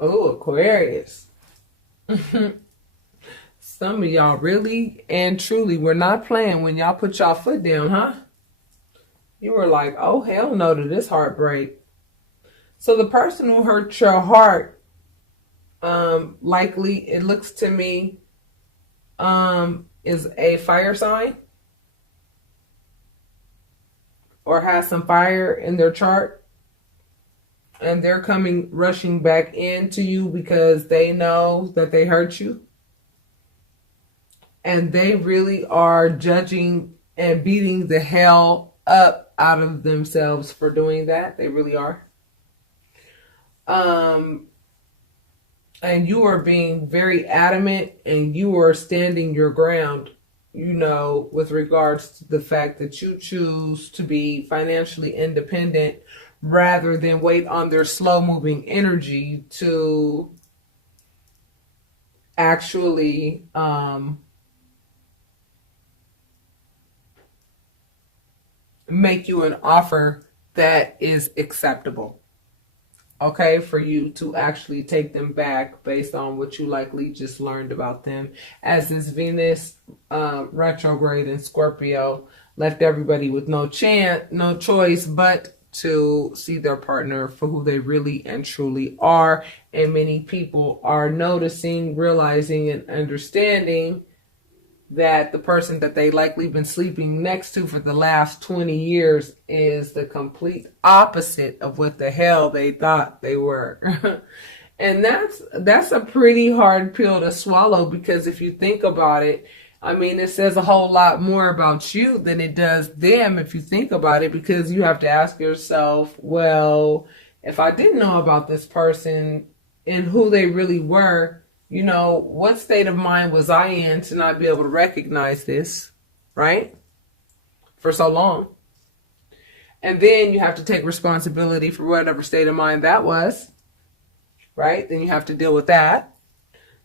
Oh, Aquarius. Some of y'all really and truly were not playing when y'all put y'all foot down, huh? You were like, oh, hell no to this heartbreak. So the person who hurt your heart, likely, it looks to me, is a fire sign or has some fire in their chart. And they're coming rushing back into you because they know that they hurt you. And they really are judging and beating the hell up out of themselves for doing that. They really are. And you are being very adamant and you are standing your ground, with regards to the fact that you choose to be financially independent rather than wait on their slow moving energy to actually make you an offer that is acceptable. Okay, for you to actually take them back based on what you likely just learned about them, as this Venus retrograde in Scorpio left everybody with no choice but to see their partner for who they really and truly are. And many people are noticing, realizing, and understanding that the person that they likely been sleeping next to for the last 20 years is the complete opposite of what the hell they thought they were. And that's a pretty hard pill to swallow, because if you think about it, I mean, it says a whole lot more about you than it does them if you think about it, because you have to ask yourself, well, if I didn't know about this person and who they really were, what state of mind was I in to not be able to recognize this, right? For so long. And then you have to take responsibility for whatever state of mind that was, right? Then you have to deal with that.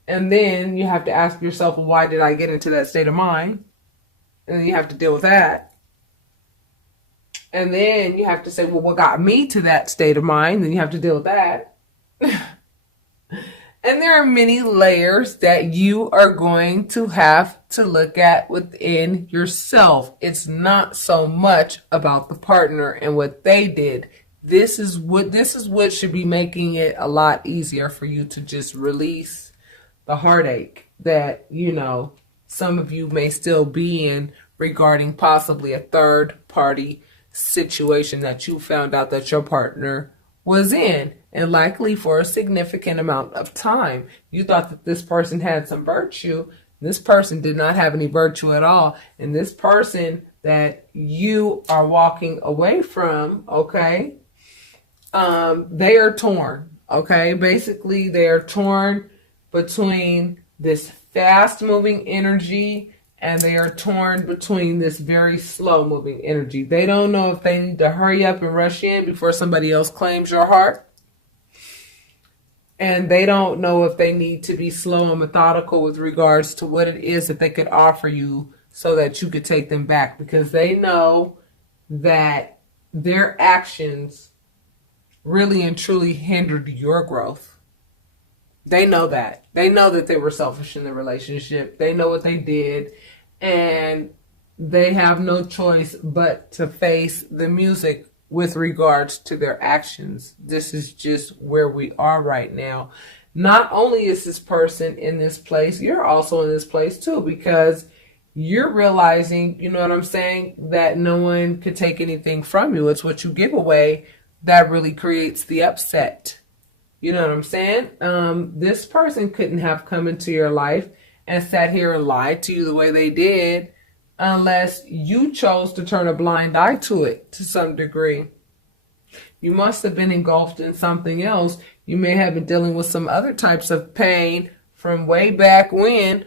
And then you have to ask yourself, well, why did I get into that state of mind? And then you have to deal with that. And then you have to say, well, what got me to that state of mind? Then you have to deal with that. And there are many layers that you are going to have to look at within yourself. It's not so much about the partner and what they did. This is what should be making it a lot easier for you to just release the heartache that, some of you may still be in regarding possibly a third party situation that you found out that your partner was in, and likely for a significant amount of time. You thought that this person had some virtue. This person did not have any virtue at all. And this person that you are walking away from, okay, they are torn, okay? Basically, they are torn between this fast-moving energy and they are torn between this very slow-moving energy. They don't know if they need to hurry up and rush in before somebody else claims your heart. And they don't know if they need to be slow and methodical with regards to what it is that they could offer you so that you could take them back. Because they know that their actions really and truly hindered your growth. They know that. They know that they were selfish in the relationship. They know what they did. And they have no choice but to face the music with regards to their actions. This is just where we are right now. Not only is this person in this place, you're also in this place too, because you're realizing, you know what I'm saying, that no one could take anything from you. It's what you give away that really creates the upset. You know what I'm saying? This person couldn't have come into your life and sat here and lied to you the way they did unless you chose to turn a blind eye to it to some degree. You must have been engulfed in something else. You may have been dealing with some other types of pain from way back when.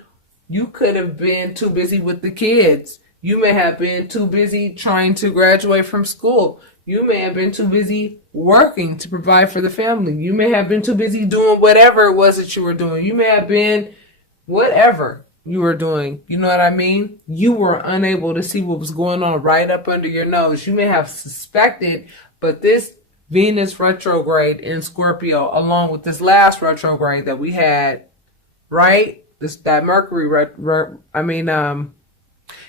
You could have been too busy with the kids. You may have been too busy trying to graduate from school. You may have been too busy working to provide for the family. You may have been too busy doing whatever it was that you were doing. You may have been whatever you were doing. You know what I mean? You were unable to see what was going on right up under your nose. You may have suspected, but this Venus retrograde in Scorpio, along with this last retrograde that we had, right? That Mercury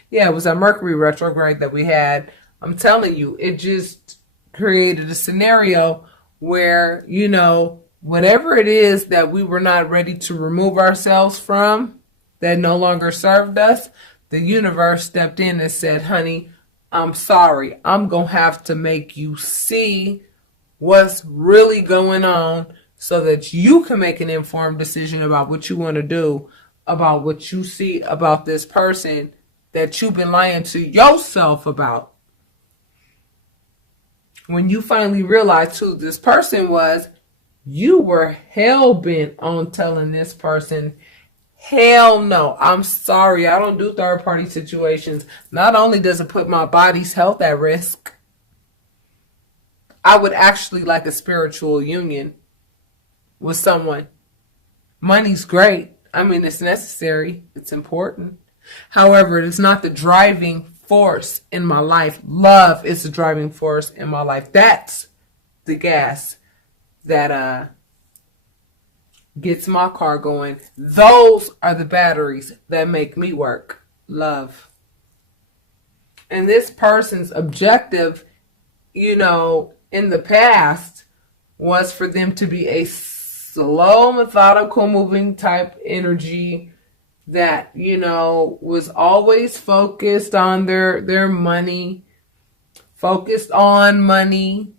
it was a Mercury retrograde that we had. I'm telling you, it just created a scenario where, whatever it is that we were not ready to remove ourselves from, that no longer served us, the universe stepped in and said, honey, I'm sorry. I'm going to have to make you see what's really going on so that you can make an informed decision about what you want to do, about what you see about this person that you've been lying to yourself about. When you finally realized who this person was, you were hell-bent on telling this person, hell no, I'm sorry, I don't do third-party situations. Not only does it put my body's health at risk, I would actually like a spiritual union with someone. Money's great. I mean, it's necessary. It's important. However, it's not the driving force in my life. Love is the driving force in my life. That's the gas that gets my car going. Those are the batteries that make me work. Love. And this person's objective, in the past was for them to be a slow, methodical, moving type energy that, was always focused on their money, focused on money,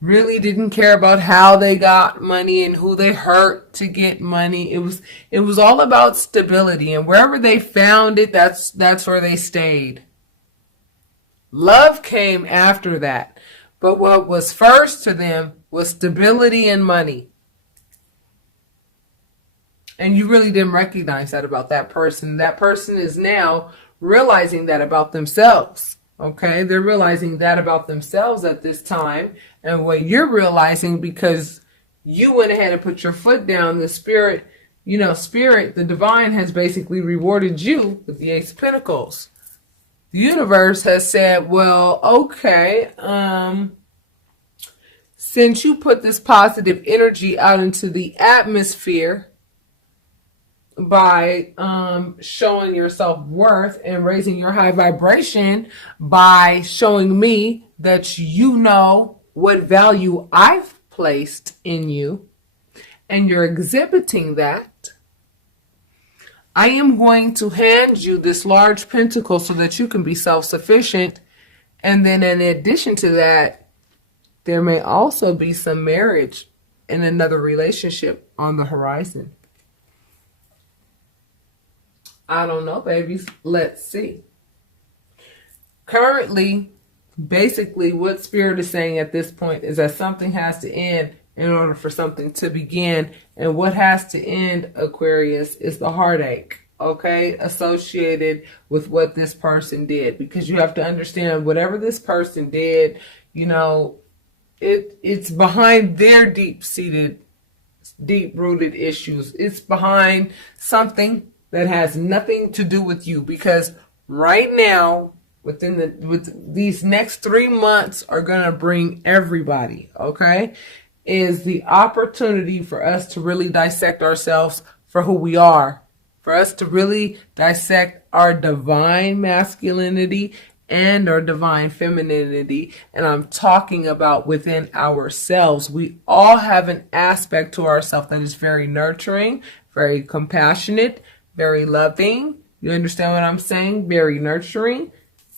really didn't care about how they got money and who they hurt to get money. It was all about stability, and wherever they found it, that's where they stayed. Love came after that. But what was first to them was stability and money. And you really didn't recognize that about that person. That person is now realizing that about themselves. Okay? They're realizing that about themselves at this time. And what you're realizing, because you went ahead and put your foot down, the spirit, the divine has basically rewarded you with the Ace of Pentacles. The universe has said, well, okay, since you put this positive energy out into the atmosphere by showing your self-worth and raising your high vibration by showing me that you know what value I've placed in you, and you're exhibiting that, I am going to hand you this large pentacle so that you can be self-sufficient. And then in addition to that, there may also be some marriage and another relationship on the horizon. I don't know, babies. Let's see. Currently, basically what Spirit is saying at this point is that something has to end in order for something to begin. And what has to end, Aquarius, is the heartache, okay, associated with what this person did. Because you have to understand, whatever this person did, it's behind their deep-seated, deep-rooted issues. It's behind something that has nothing to do with you. Because right now, with these next 3 months are going to bring everybody, okay, is the opportunity for us to really dissect ourselves for who we are, for us to really dissect our divine masculinity and our divine femininity. And I'm talking about within ourselves. We all have an aspect to ourselves that is very nurturing, very compassionate, very loving. You understand what I'm saying? Very nurturing,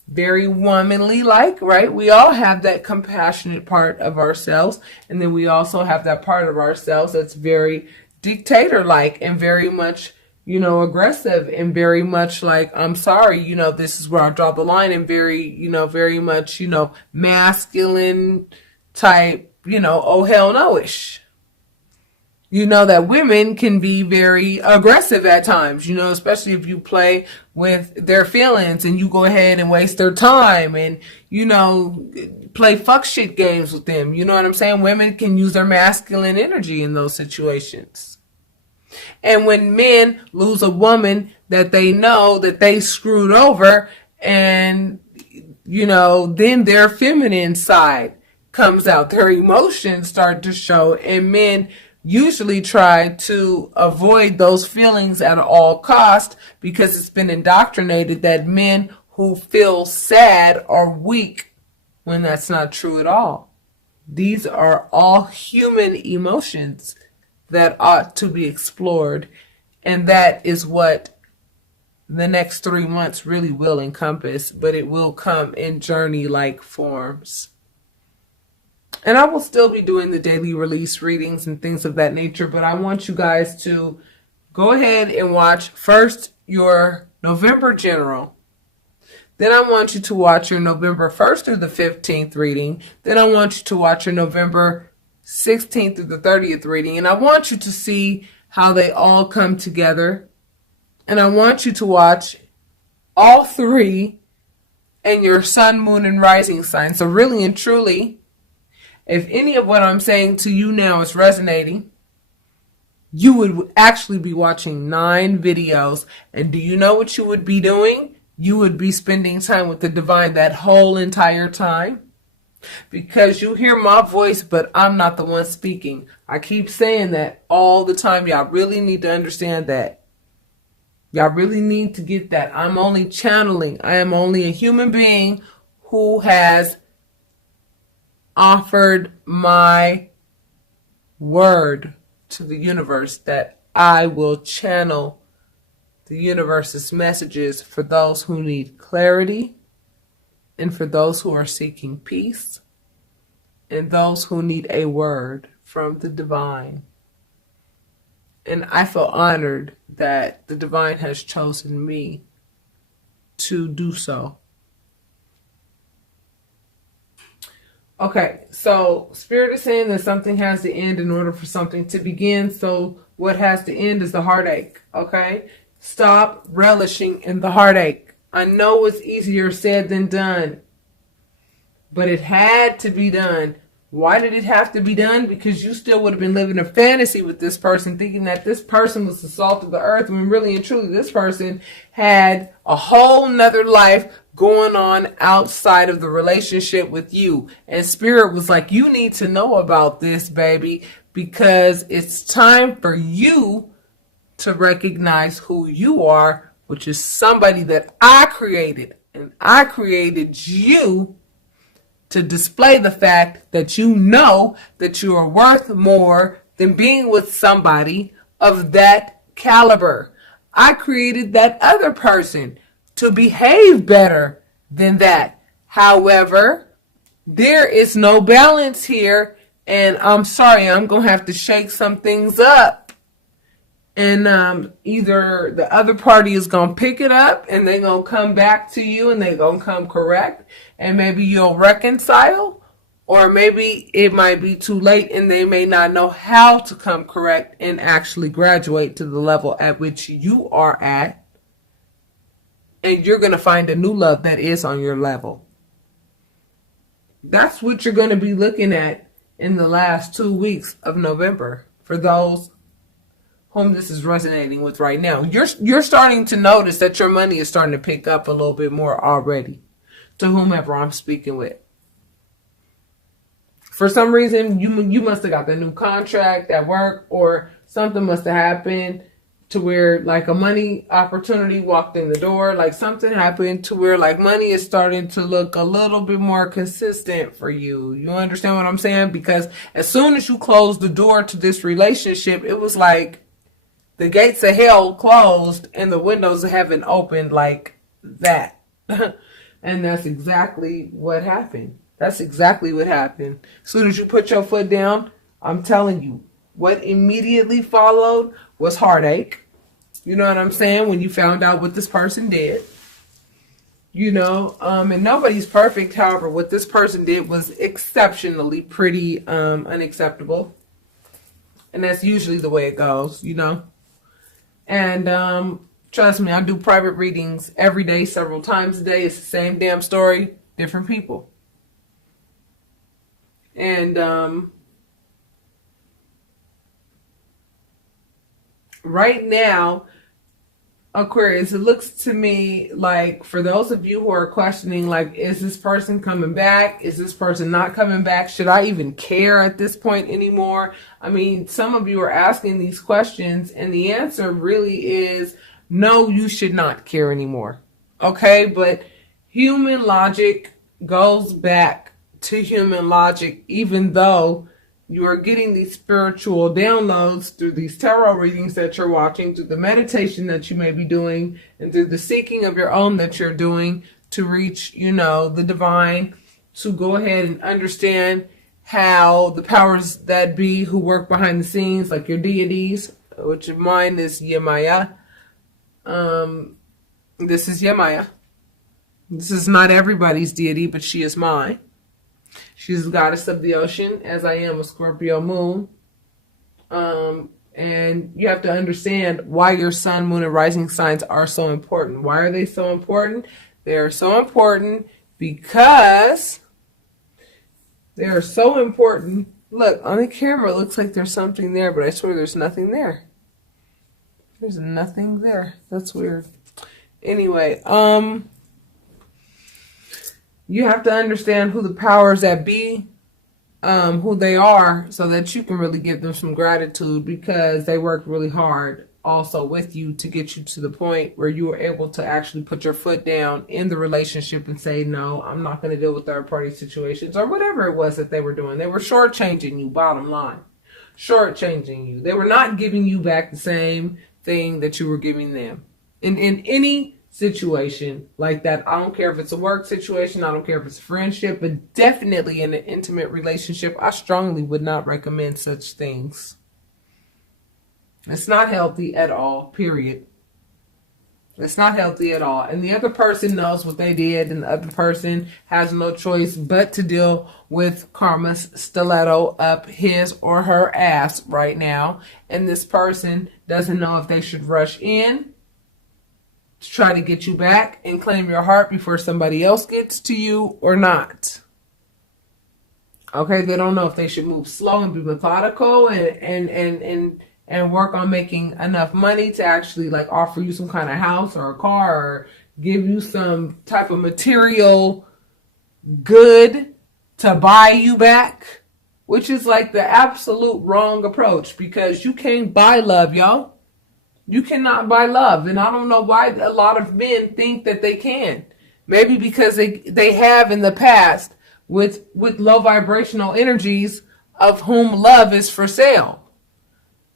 very womanly like, right? We all have that compassionate part of ourselves. And then we also have that part of ourselves that's very dictator-like and very much, aggressive and very much like, I'm sorry, this is where I draw the line, and very, very much, masculine type, oh hell no-ish. That women can be very aggressive at times, especially if you play with their feelings and you go ahead and waste their time and, play fuck shit games with them. You know what I'm saying? Women can use their masculine energy in those situations. And when men lose a woman that they know that they screwed over, and, then their feminine side comes out. Their emotions start to show, and men usually try to avoid those feelings at all cost because it's been indoctrinated that men who feel sad are weak, when that's not true at all. These are all human emotions that ought to be explored, and that is what the next 3 months really will encompass, but it will come in journey-like forms. And I will still be doing the daily release readings and things of that nature, but I want you guys to go ahead and watch first your November general. Then I want you to watch your November 1st through the 15th reading. Then I want you to watch your November 16th through the 30th reading. And I want you to see how they all come together. And I want you to watch all three and your sun, moon, and rising sign. So really and truly, if any of what I'm saying to you now is resonating, you would actually be watching 9 videos. And do you know what you would be doing? You would be spending time with the divine that whole entire time. Because you hear my voice, but I'm not the one speaking. I keep saying that all the time. Y'all really need to understand that. Y'all really need to get that. I'm only channeling. I am only a human being who has offered my word to the universe that I will channel the universe's messages for those who need clarity, and for those who are seeking peace, and those who need a word from the divine. And I feel honored that the divine has chosen me to do so. Okay, so Spirit is saying that something has to end in order for something to begin. So what has to end is the heartache, okay? Stop relishing in the heartache. I know it's easier said than done, but it had to be done. Why did it have to be done? Because you still would have been living a fantasy with this person, thinking that this person was the salt of the earth, when really and truly this person had a whole nother life going on outside of the relationship with you. And Spirit was like, you need to know about this, baby, because it's time for you to recognize who you are, which is somebody that I created. And I created you to display the fact that you know that you are worth more than being with somebody of that caliber. I created that other person to behave better than that. However, there is no balance here, and I'm sorry, I'm going to have to shake some things up. And either the other party is going to pick it up and they're going to come back to you and they're going to come correct, and maybe you'll reconcile, or maybe it might be too late and they may not know how to come correct and actually graduate to the level at which you are at, and you're going to find a new love that is on your level. That's what you're going to be looking at in the last 2 weeks of November for those whom this is resonating with right now. You're starting to notice that your money is starting to pick up a little bit more already, to whomever I'm speaking with. For some reason, you must have got the new contract at work, or something must have happened to where like a money opportunity walked in the door. Like something happened to where like money is starting to look a little bit more consistent for you. You understand what I'm saying? Because as soon as you closed the door to this relationship, it was like the gates of hell closed and the windows of heaven opened like that. And that's exactly what happened. That's exactly what happened. As soon as you put your foot down, I'm telling you, what immediately followed was heartache. You know what I'm saying? When you found out what this person did. You know, and nobody's perfect. However, what this person did was exceptionally pretty unacceptable. And that's usually the way it goes, you know. And trust me, I do private readings every day, several times a day. It's the same damn story, different people. And right now, Aquarius, it looks to me like, for those of you who are questioning, like, is this person coming back? Is this person not coming back? Should I even care at this point anymore? I mean, some of you are asking these questions, and the answer really is no, you should not care anymore. Okay, but human logic goes back to human logic, even though you are getting these spiritual downloads through these tarot readings that you're watching, through the meditation that you may be doing, and through the seeking of your own that you're doing to reach, the divine, to go ahead and understand how the powers that be who work behind the scenes, like your deities, which of mine is Yemaya. This is Yemaya. This is not everybody's deity, but she is mine. She's the goddess of the ocean, as I am a Scorpio moon. And you have to understand why your sun, moon, and rising signs are so important. Why are they so important? They are so important because Look, on the camera, it looks like there's something there, but I swear there's nothing there. There's nothing there. That's weird. Anyway, you have to understand who the powers that be, who they are, so that you can really give them some gratitude, because they worked really hard also with you to get you to the point where you were able to actually put your foot down in the relationship and say, no, I'm not going to deal with third party situations, or whatever it was that they were doing. They were shortchanging you, bottom line. Shortchanging you. They were not giving you back the same thing that you were giving them. In any situation like that, I don't care if it's a work situation, I don't care if it's a friendship, but definitely in an intimate relationship, I strongly would not recommend such things. It's not healthy at all, period. It's not healthy at all. And the other person knows what they did, and the other person has no choice but to deal with karma's stiletto up his or her ass right now. And this person doesn't know if they should rush in to try to get you back and claim your heart before somebody else gets to you or not. Okay, they don't know if they should move slow and be methodical and work on making enough money to actually like offer you some kind of house or a car, or give you some type of material good to buy you back, which is like the absolute wrong approach, because you can't buy love, y'all. You cannot buy love. And I don't know why a lot of men think that they can. Maybe because they have in the past with low vibrational energies, of whom love is for sale.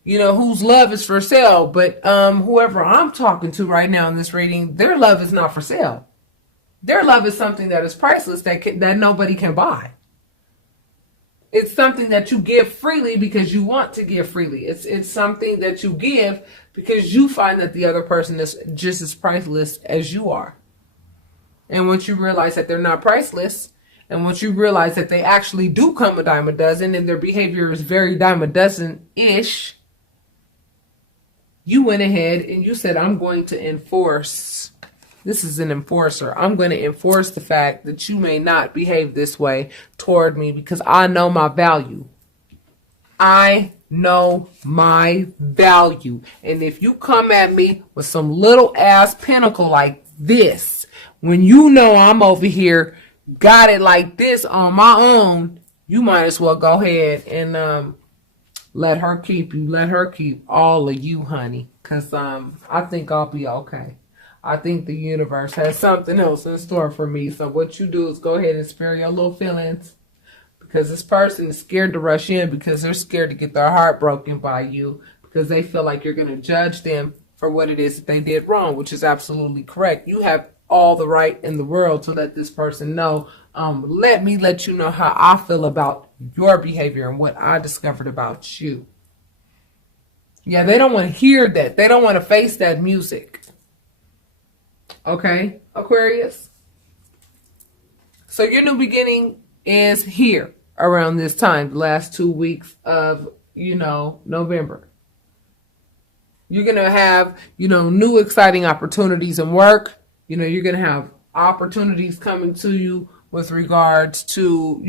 Whose love is for sale. But whoever I'm talking to right now in this reading, their love is not for sale. Their love is something that is priceless, that nobody can buy. It's something that you give freely because you want to give freely. It's something that you give because you find that the other person is just as priceless as you are. And once you realize that they're not priceless, and once you realize that they actually do come a dime a dozen, and their behavior is very dime a dozen-ish, you went ahead and you said, I'm going to enforce. This is an enforcer. I'm going to enforce the fact that you may not behave this way toward me, because I know my value. I know my value. And if you come at me with some little ass pinnacle like this, when you know I'm over here, got it like this on my own, you might as well go ahead and let her keep you. Let her keep all of you, honey. Because I think I'll be okay. I think the universe has something else in store for me. So what you do is go ahead and spare your little feelings. Because this person is scared to rush in, because they're scared to get their heart broken by you. Because they feel like you're going to judge them for what it is that they did wrong, which is absolutely correct. You have all the right in the world to let this person know. Let me let you know how I feel about your behavior and what I discovered about you. Yeah, they don't want to hear that. They don't want to face that music. Okay, Aquarius? So your new beginning is here around this time, the last 2 weeks of, November. You're going to have, new exciting opportunities in work. You're going to have opportunities coming to you with regards to,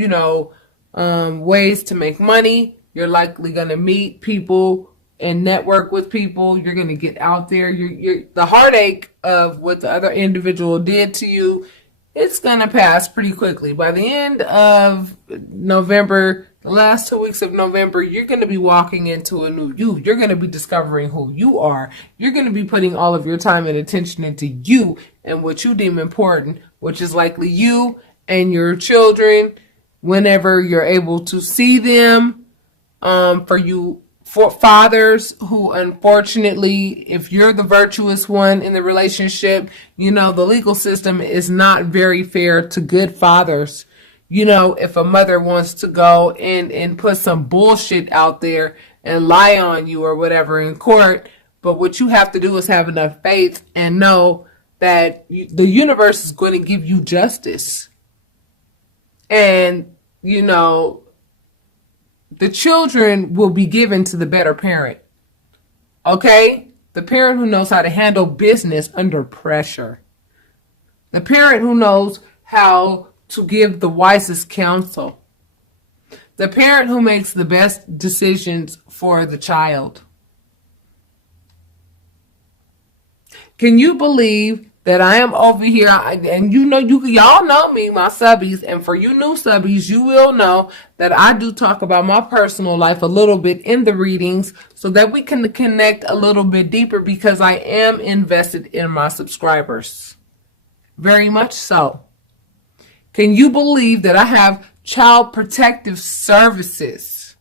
ways to make money. You're likely going to meet people and network with people. You're going to get out there. The heartache of what the other individual did to you, it's going to pass pretty quickly. By the end of November, the last 2 weeks of November, you're going to be walking into a new you. You're going to be discovering who you are. You're going to be putting all of your time and attention into you and what you deem important, which is likely you and your children whenever you're able to see them. For fathers who, unfortunately, if you're the virtuous one in the relationship, the legal system is not very fair to good fathers. If a mother wants to go and put some bullshit out there and lie on you or whatever in court, but what you have to do is have enough faith and know that the universe is going to give you justice. And, the children will be given to the better parent. Okay? The parent who knows how to handle business under pressure. The parent who knows how to give the wisest counsel. The parent who makes the best decisions for the child. Can you believe that I am over here, and y'all know me, my subbies, and for you new subbies, you will know that I do talk about my personal life a little bit in the readings so that we can connect a little bit deeper, because I am invested in my subscribers. Very much so. Can you believe that I have child protective services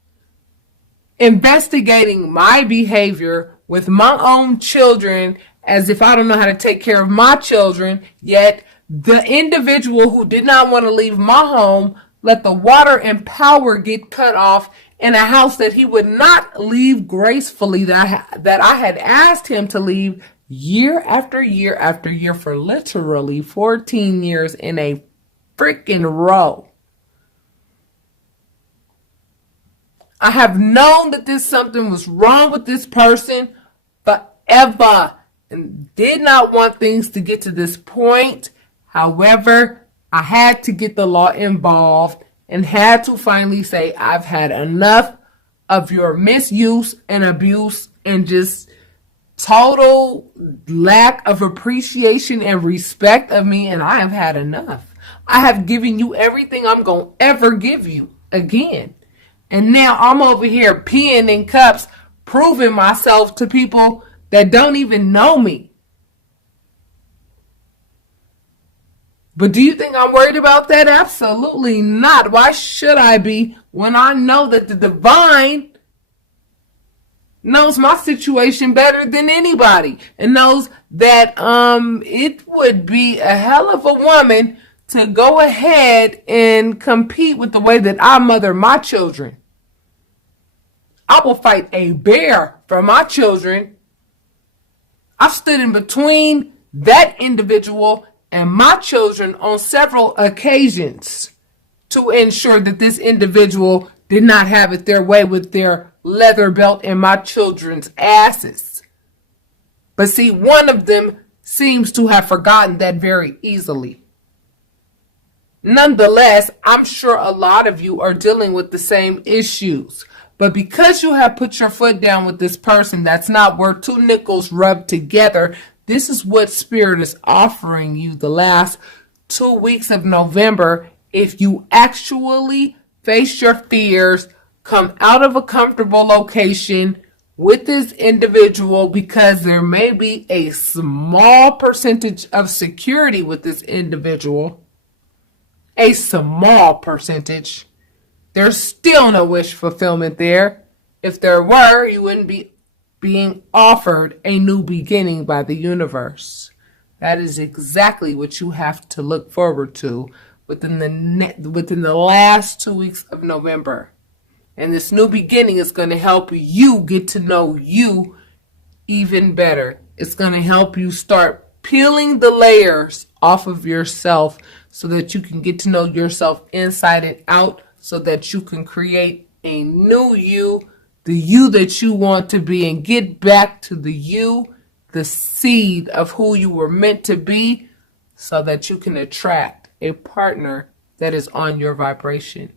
investigating my behavior with my own children as if I don't know how to take care of my children, yet the individual who did not want to leave my home let the water and power get cut off in a house that he would not leave gracefully, that I had asked him to leave year after year after year for literally 14 years in a freaking row. I have known that something was wrong with this person forever, and did not want things to get to this point. However, I had to get the law involved and had to finally say, I've had enough of your misuse and abuse and just total lack of appreciation and respect of me, and I have had enough. I have given you everything I'm going to ever give you again. And now I'm over here peeing in cups, proving myself to people that don't even know me. But do you think I'm worried about that? Absolutely not. Why should I be when I know that the divine knows my situation better than anybody and knows that it would be a hell of a woman to go ahead and compete with the way that I mother my children. I will fight a bear for my children. I've stood in between that individual and my children on several occasions to ensure that this individual did not have it their way with their leather belt in my children's asses. But see, one of them seems to have forgotten that very easily. Nonetheless, I'm sure a lot of you are dealing with the same issues. But because you have put your foot down with this person that's not worth two nickels rubbed together, this is what Spirit is offering you the last 2 weeks of November. If you actually face your fears, come out of a comfortable location with this individual, because there may be a small percentage of security with this individual. A small percentage. There's still no wish fulfillment there. If there were, you wouldn't be being offered a new beginning by the universe. That is exactly what you have to look forward to within the last 2 weeks of November. And this new beginning is going to help you get to know you even better. It's going to help you start peeling the layers off of yourself so that you can get to know yourself inside and out, so that you can create a new you, the you that you want to be, and get back to the you, the seed of who you were meant to be, so that you can attract a partner that is on your vibration.